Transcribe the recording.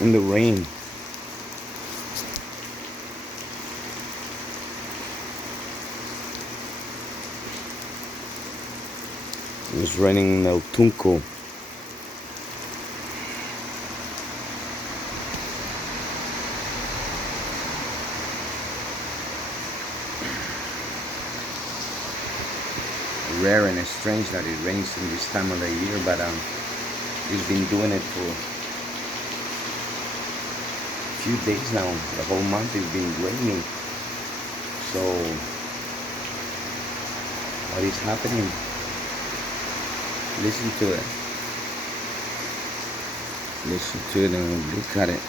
in the rain. It was raining in El Tunco. Rare and strange that it rains in this time of the year, but it's been doing it for a few days now. The whole month it's been raining. So what is happening? Listen to it. Listen to it and look at it.